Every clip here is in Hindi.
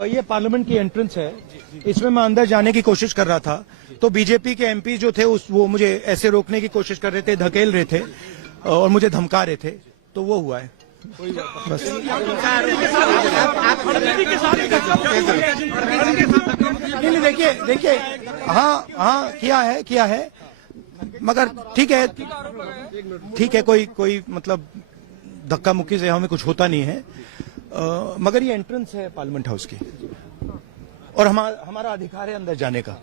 ये पार्लियामेंट की एंट्रेंस है, इसमें मैं अंदर जाने की कोशिश कर रहा था तो बीजेपी के एमपी जो थे वो मुझे ऐसे रोकने की कोशिश कर रहे थे, धकेल रहे थे और मुझे धमका रहे थे, तो वो हुआ है बस। नहीं देखिए हाँ किया है मगर ठीक है कोई मतलब धक्का मुक्की से हमें कुछ होता नहीं है, मगर ये एंट्रेंस है पार्लियामेंट हाउस की और हमारा अधिकार है अंदर जाने का,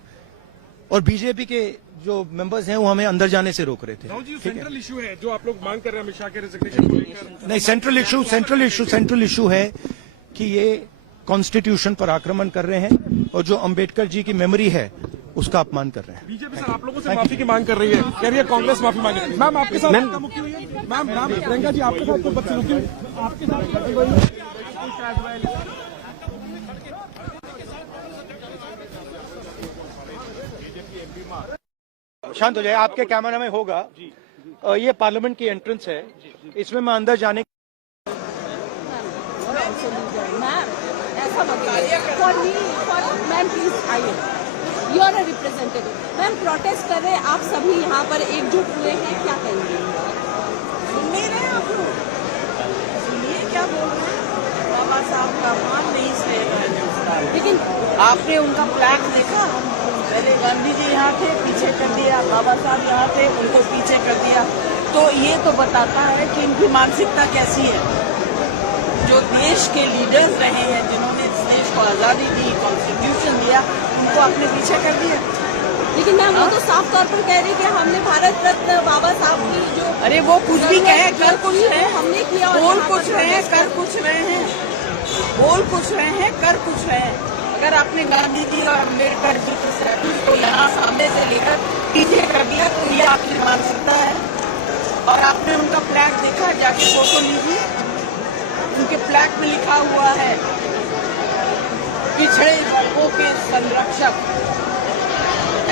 और बीजेपी के जो मेंबर्स हैं वो हमें अंदर जाने से रोक रहे थे। जी सेंट्रल इशू है जो आप लोग मांग कर रहे हैं अमित शाह के रेजिग्नेशन को लेकर। नहीं, सेंट्रल इशू है कि ये कॉन्स्टिट्यूशन पर आक्रमण कर रहे हैं और जो अंबेडकर जी की मेमोरी है उसका अपमान कर रहे हैं। बीजेपी सर आप लोगों से माफी की मांग कर रही है, कह रही है कांग्रेस माफी मांगे। मैम आपके साथ मुक्ति हुई है? मैम प्रियंका जी आपके साथ तो बदसलूकी आपके साथ शांत हो जाए, आपके कैमरा में होगा। ये पार्लियामेंट की एंट्रेंस है, इसमें मैं अंदर जाने यूर रिप्रेजेंटेटिव मैम प्रोटेस्ट कर रहे हैं, आप सभी यहाँ पर एकजुट हुए हैं, क्या कहेंगे? सुन नहीं रहे आप लोग? सुनिए क्या बोल रहे हैं। बाबा साहब का अपमान नहीं सहेगा, लेकिन आपने उनका फ्लैग देखा? पहले गांधी जी यहाँ थे, पीछे कर दिया, बाबा साहब यहाँ थे, उनको पीछे कर दिया। तो ये तो बताता है कि इनकी मानसिकता कैसी है। जो देश के लीडर्स रहे हैं, जिन्होंने इस देश को आज़ादी दी, कॉन्स्टिट्यूशन दिया, उनको आपने पीछे कर दिया। लेकिन मैम वो तो साफ तौर पर कह रही कि हमने भारत रत्न बाबा साहब की जो अरे वो कुछ भी कहे, कर कुछ रहे, हमने किया, बोल कुछ रहे, कर कुछ रहे हैं, बोल कुछ रहे हैं, कर कुछ रहे हैं। अगर आपने गांधी जी और अम्बेडकर जी की सर्विस को यहाँ सामने से लेकर पीछे कर दिया तो ये आपकी मानसिकता है। और आपने उनका फ्लैग देखा, जाके फोटो लीजिए, उनके फ्लैग में लिखा हुआ है पिछड़े वर्गों के संरक्षक।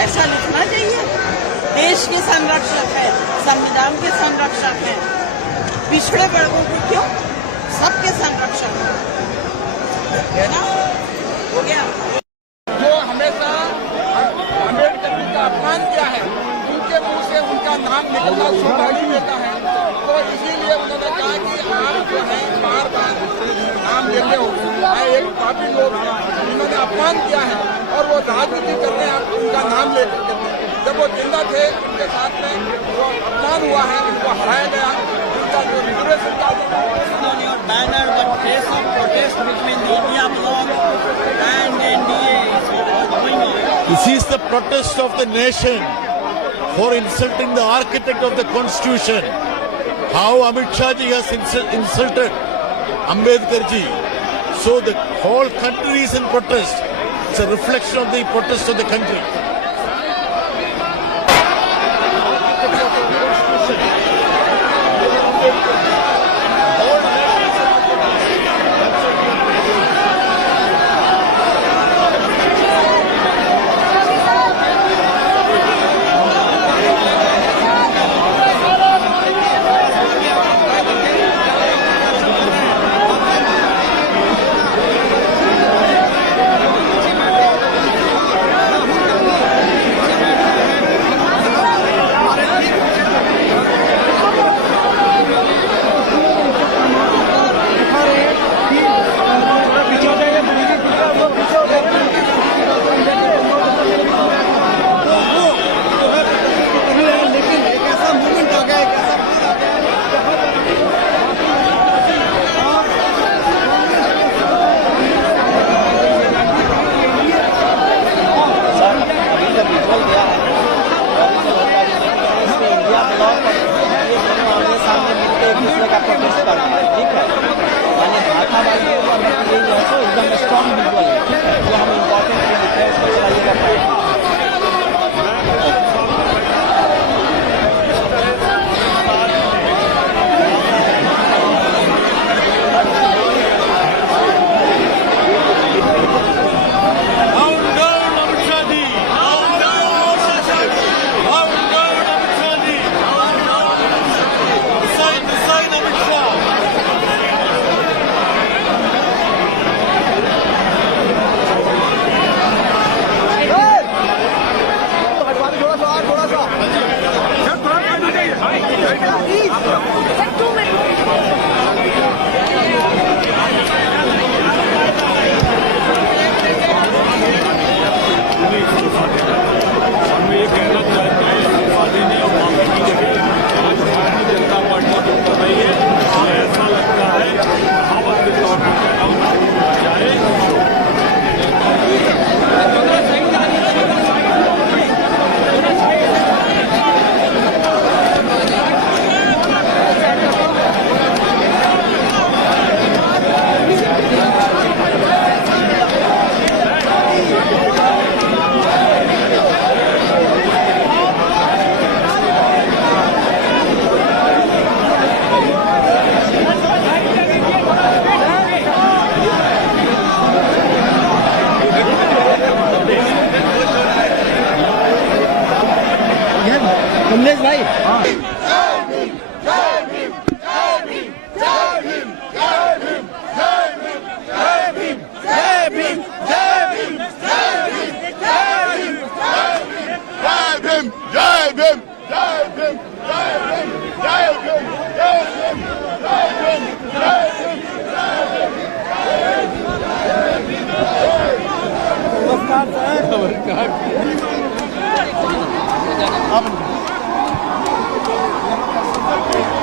ऐसा लिखना चाहिए। देश के संरक्षक है, संविधान के संरक्षक है, पिछड़े वर्गों के क्यों, सबके संरक्षक है ना। हो गया। जो हमेशा अम्बेडकर जी का अपमान किया है, उनके मुंह से उनका नाम निकलना शोभा नहीं देता है, तो इसीलिए उन्होंने कहा कि आप जो है बार बार नाम लेते हो। एक काफी लोग हैं जिन्होंने अपमान किया है और वो राजनीति कर रहे हैं, आप उनका नाम ले करते हैं। जब वो जिंदा थे उनके साथ में वो अपमान हुआ है, उनको हराया गया, उनका जो लिबरेशन का banner the face of protest between India block and NDA is going on. This is the protest of the nation for insulting the architect of the constitution. How Amit Shah ji has insulted Ambedkar ji. So the whole country is in protest. It's a reflection of the protest of the country.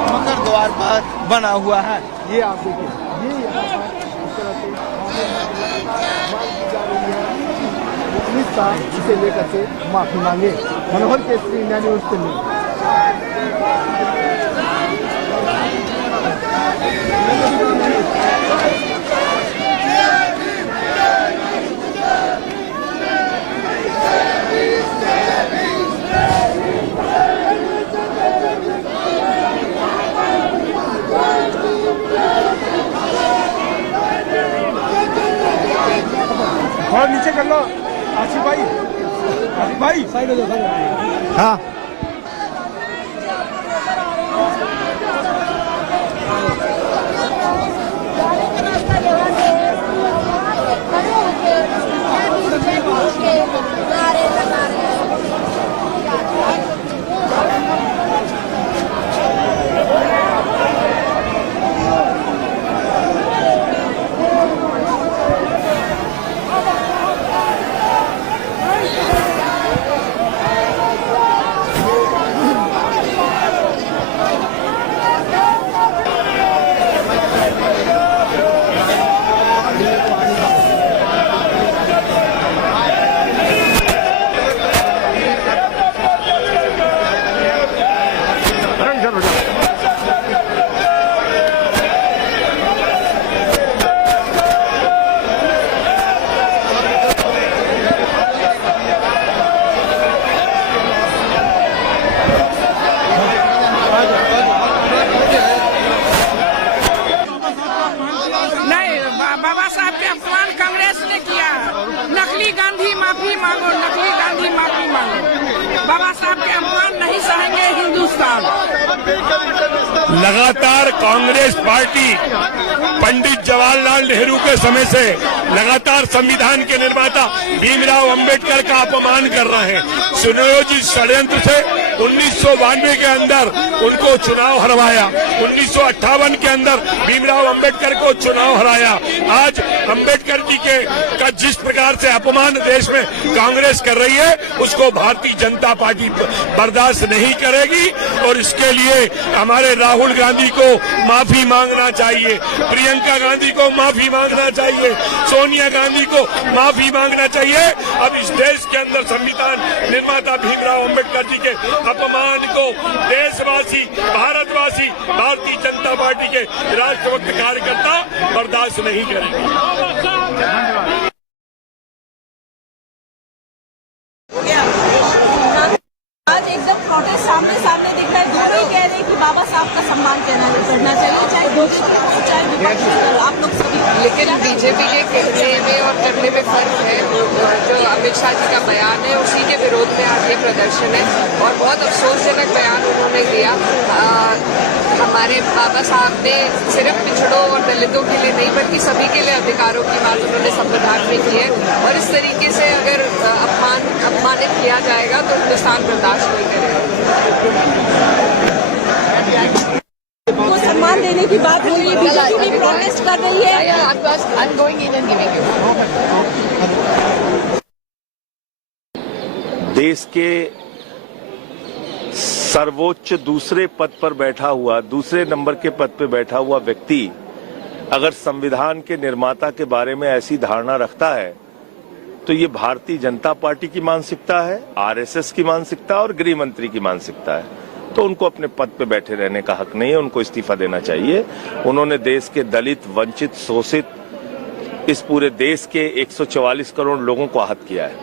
मकर द्वार पर बना हुआ है। ये आप देखिए, ये यहाँ पर इस तरह से मांगी जा रही है। अमित शाह इसे लेकर के माफी मांगे। मनोहर केसरी, इंडिया न्यूज दिल्ली। और नीचे कर लो आसिफ भाई, साइड हो जाओ। हाँ बाबा साहब के अपमान कांग्रेस ने किया। नकली गांधी माफी मांगो, नकली गांधी माफी मांगो। बाबा साहब के अपमान नहीं सहेंगे हिंदुस्तान। लगातार कांग्रेस पार्टी पंडित जवाहरलाल नेहरू के समय से लगातार संविधान के निर्माता भीमराव अंबेडकर का अपमान कर रहे हैं। सुनियोजित षड्यंत्र से 1992 के अंदर उनको चुनाव हरवाया, 1958 के अंदर भीमराव अंबेडकर को चुनाव हराया। आज अंबेडकर जी का जिस प्रकार से अपमान देश में कांग्रेस कर रही है, उसको भारतीय जनता पार्टी बर्दाश्त नहीं करेगी और इसके लिए हमारे राहुल गांधी को माफी मांगना चाहिए, प्रियंका गांधी को माफी मांगना चाहिए, सोनिया गांधी को माफी मांगना चाहिए। अब इस देश के अंदर संविधान निर्माता भीमराव अंबेडकर जी के अपमान को देशवासी, भारतवासी, भारतीय जनता पार्टी के राष्ट्रभक्त कार्यकर्ता बर्दाश्त नहीं करेंगे। आज एकदम प्रोटेस्ट सामने सामने दिख रहा है। दोनों ही कह रहे हैं कि बाबा साहब का सम्मान करना चाहिए, चाहे बीजेपी हो चाहे विपक्षी दल, आप लोग सभी। लेकिन बीजेपी के कहने में और करने में फर्क है। जो अमित शाह जी का बयान है, उसी के विरोध में आज ये प्रदर्शन है और बहुत अफसोसजनक बयान उन्होंने दिया। हमारे बाबा साहब ने सिर्फ पिछड़ों और दलितों के लिए नहीं बल्कि सभी के लिए अधिकारों की बात उन्होंने संविधान में की है और इस तरीके से अगर अपमानित किया जाएगा तो हिंदुस्तान बर्दाश्त नहीं करेगा। को सम्मान देने की बात हो रही है, बीजेपी भी प्रोटेस्ट कर रही है। देश के सर्वोच्च दूसरे पद पर बैठा हुआ, दूसरे नंबर के पद पर बैठा हुआ व्यक्ति अगर संविधान के निर्माता के बारे में ऐसी धारणा रखता है तो ये भारतीय जनता पार्टी की मानसिकता है, आरएसएस की मानसिकता और गृह मंत्री की मानसिकता है। तो उनको अपने पद पे बैठे रहने का हक नहीं है, उनको इस्तीफा देना चाहिए। उन्होंने देश के दलित, वंचित, शोषित, इस पूरे देश के 144 करोड़ लोगों को आहत किया है।